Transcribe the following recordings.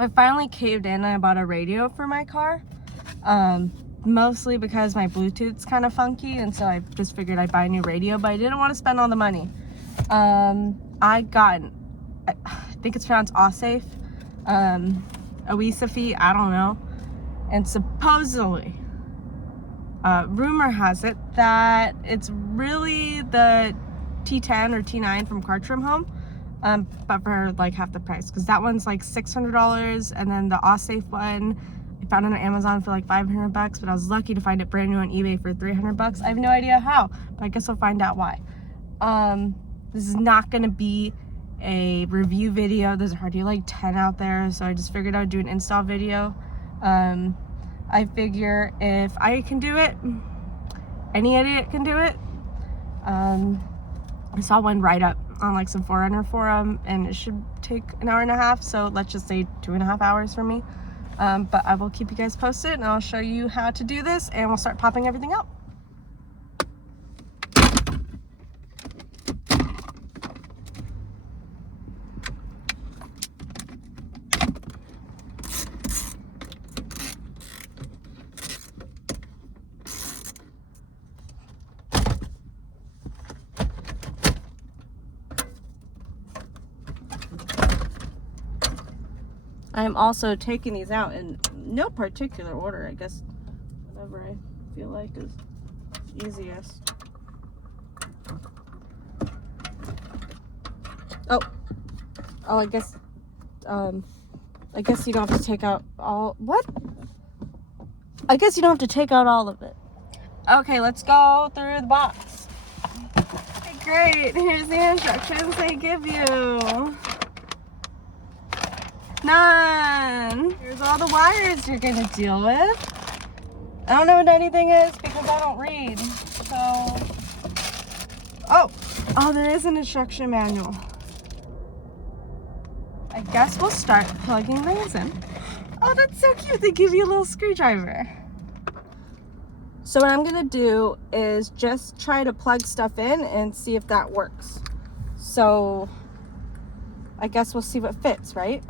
I finally caved in and I bought a radio for my car. Mostly because my Bluetooth's kind of funky, and so I just figured I'd buy a new radio, but I didn't want to spend all the money. I got, I think it's pronounced AWESAFE, AWESAFE, I don't know. And supposedly, rumor has it that it's really the T10 or T9 from Car Trim Home, but for like half the price, because that one's like $600, and then the AWESAFE one I found it on Amazon for like 500 bucks, but I was lucky to find it brand new on eBay for 300 bucks. I have no idea how, but I guess we'll find out why. This is not gonna be a review video. There's already like 10 out there, so I just figured I would do an install video. I figure if I can do it, any idiot can do it. I saw one write up on like some 4Runner forum, and it should take an hour and a half, so let's just say 2.5 hours for me. But I will keep you guys posted, and I'll show you how to do this, and we'll start popping everything out. I'm also taking these out in no particular order. I guess whatever I feel like is easiest. Oh, I guess you don't have to take out all, what? I guess you don't have to take out all of it. Okay, let's go through the box. Okay, great. Here's the instructions they give you. None. Here's all the wires you're gonna deal with. I don't know what anything is because I don't read. So, oh, there is an instruction manual. I guess we'll start plugging things in. Oh, that's so cute. They give you a little screwdriver. So what I'm gonna do is just try to plug stuff in and see if that works. So I guess we'll see what fits, right?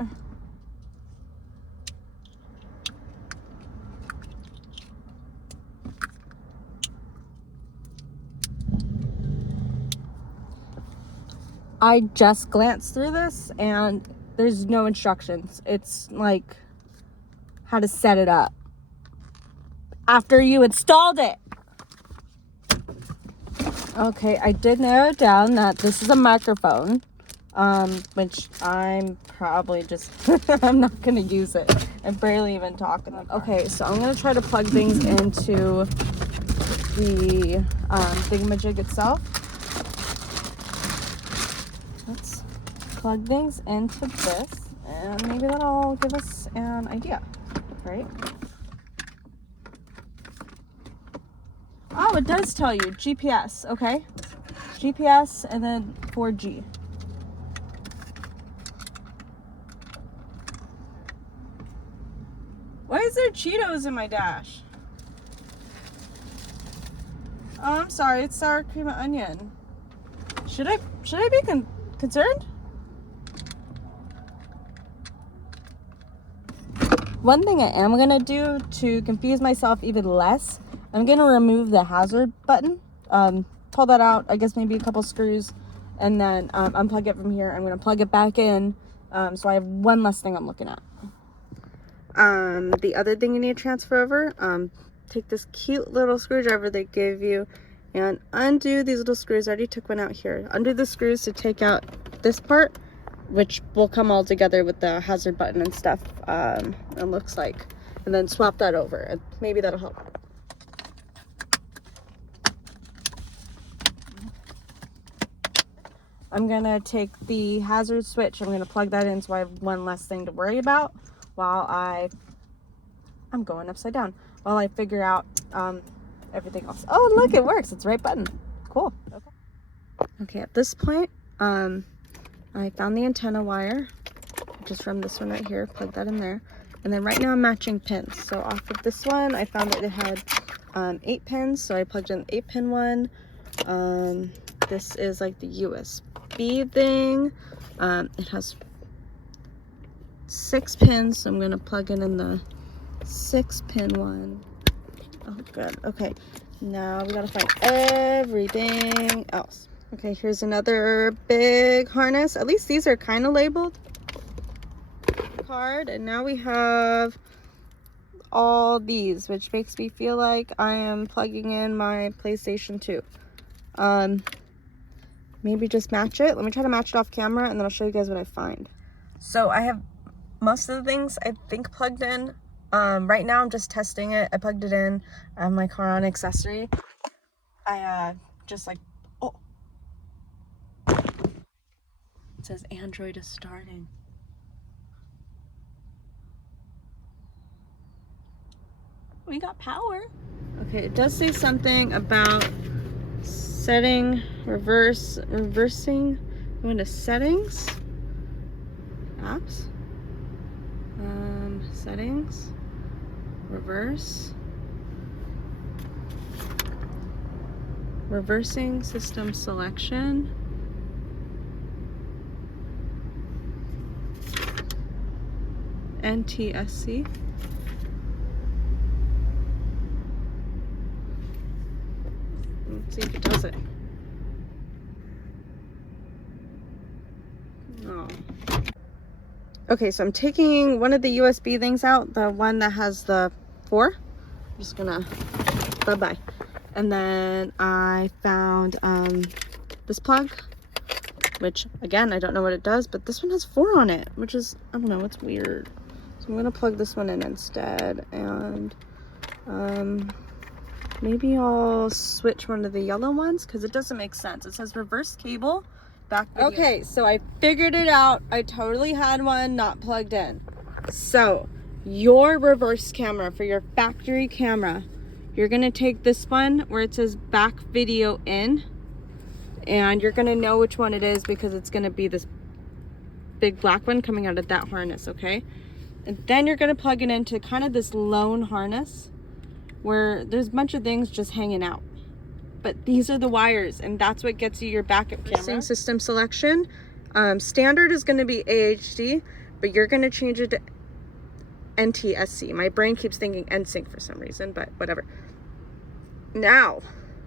I just glanced through this and there's no instructions. It's like how to set it up after you installed it. Okay, I did narrow down that this is a microphone, which I'm probably just, I'm not gonna use it. I'm barely even talking. Okay, so I'm gonna try to plug things into the thingamajig itself. Let's plug things into this, and maybe that'll give us an idea, right? Oh, it does tell you GPS, okay. GPS and then 4G. Why is there Cheetos in my dash? Oh, I'm sorry, it's sour cream and onion. Should I be concerned? One thing I am gonna do to confuse myself even less, I'm gonna remove the hazard button, pull that out, I guess maybe a couple screws, and then unplug it from here. I'm gonna plug it back in, so I have one less thing I'm looking at. The other thing you need to transfer over, take this cute little screwdriver they give you and undo these little screws. I already took one out here. Undo the screws to take out this part, which will come all together with the hazard button and stuff, it looks like, and then swap that over, and maybe that'll help. I'm gonna take the hazard switch, I'm gonna plug that in so I have one less thing to worry about while I'm going upside down, while I figure out everything else. Oh, look, it works. It's the right button. Cool. Okay, at this point, I found the antenna wire, which is from this one right here. Plug that in there. And then right now I'm matching pins. So off of this one, I found that it had 8 pins, so I plugged in the 8-pin one. This is like the USB thing. It has 6 pins, so I'm gonna plug in the 6-pin one. Oh, good. Okay, now we gotta find everything else. Okay, here's another big harness. At least these are kind of labeled. Card, and now we have all these, which makes me feel like I am plugging in my PlayStation 2. Maybe just match it. Let me try to match it off camera, and then I'll show you guys what I find. So I have most of the things I think plugged in. Right now I'm just testing it. I plugged it in. I have my car on accessory. I just like, oh, it says Android is starting. We got power. Okay, it does say something about setting, reversing, go into settings, apps, settings, reverse, reversing system selection, NTSC. Let's see if it does it. No. Okay, so I'm taking one of the USB things out, the one that has the 4. I'm just gonna bye-bye. And then I found this plug, which again, I don't know what it does, but this one has 4 on it, which is, I don't know, it's weird. So I'm gonna plug this one in instead, and maybe I'll switch one of the yellow ones because it doesn't make sense. It says reverse cable, back video. Okay, so I figured it out. I totally had one not plugged in. So your reverse camera for your factory camera, you're gonna take this one where it says back video in, and you're gonna know which one it is because it's gonna be this big black one coming out of that harness, okay? And then you're gonna plug it into kind of this lone harness where there's a bunch of things just hanging out, but these are the wires, and that's what gets you your backup camera. System selection, standard is going to be AHD, but you're going to change it to NTSC. My brain keeps thinking NSYNC for some reason, but whatever. Now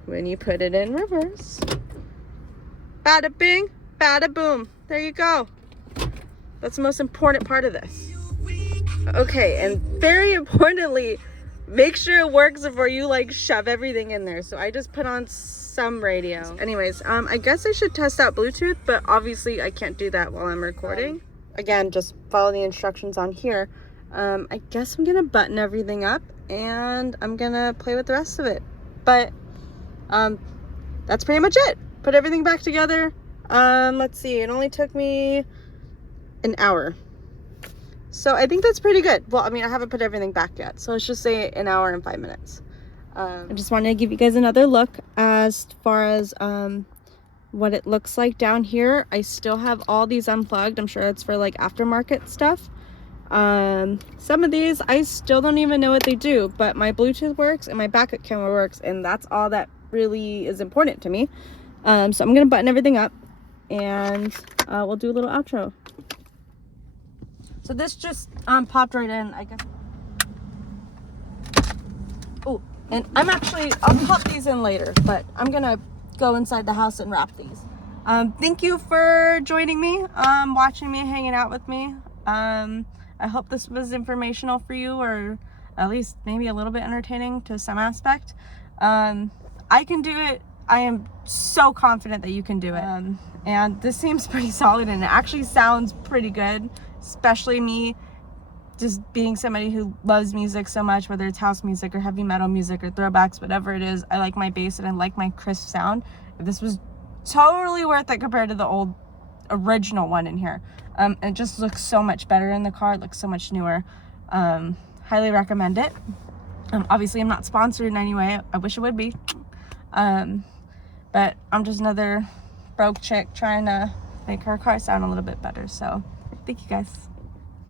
when you put it in reverse, bada bing, bada boom, there you go. That's the most important part of this. Okay, and very importantly, make sure it works before you like shove everything in there. So I just put on some radio. Anyways, I guess I should test out Bluetooth, but obviously I can't do that while I'm recording. Again, just follow the instructions on here. I guess I'm gonna button everything up and I'm gonna play with the rest of it. But that's pretty much it. Put everything back together. Let's see, it only took me an hour. So I think that's pretty good. Well, I mean, I haven't put everything back yet, so let's just say an hour and 5 minutes. I just wanted to give you guys another look as far as what it looks like down here. I still have all these unplugged. I'm sure it's for like aftermarket stuff. Some of these I still don't even know what they do, but my Bluetooth works and my backup camera works, and that's all that really is important to me. So I'm gonna button everything up, and we'll do a little outro. So this just popped right in, I guess. Oh, and I'll pop these in later, but I'm gonna go inside the house and wrap these. Thank you for joining me, watching me, hanging out with me. I hope this was informational for you, or at least maybe a little bit entertaining to some aspect. I can do it. I am so confident that you can do it. And this seems pretty solid, and it actually sounds pretty good. Especially me just being somebody who loves music so much, whether it's house music or heavy metal music or throwbacks, whatever it is. I like my bass and I like my crisp sound. This was totally worth it compared to the old original one in here. It just looks so much better in the car. It looks so much newer. Highly recommend it. Obviously I'm not sponsored in any way. I wish it would be. But I'm just another broke chick trying to make her car sound a little bit better. So thank you guys.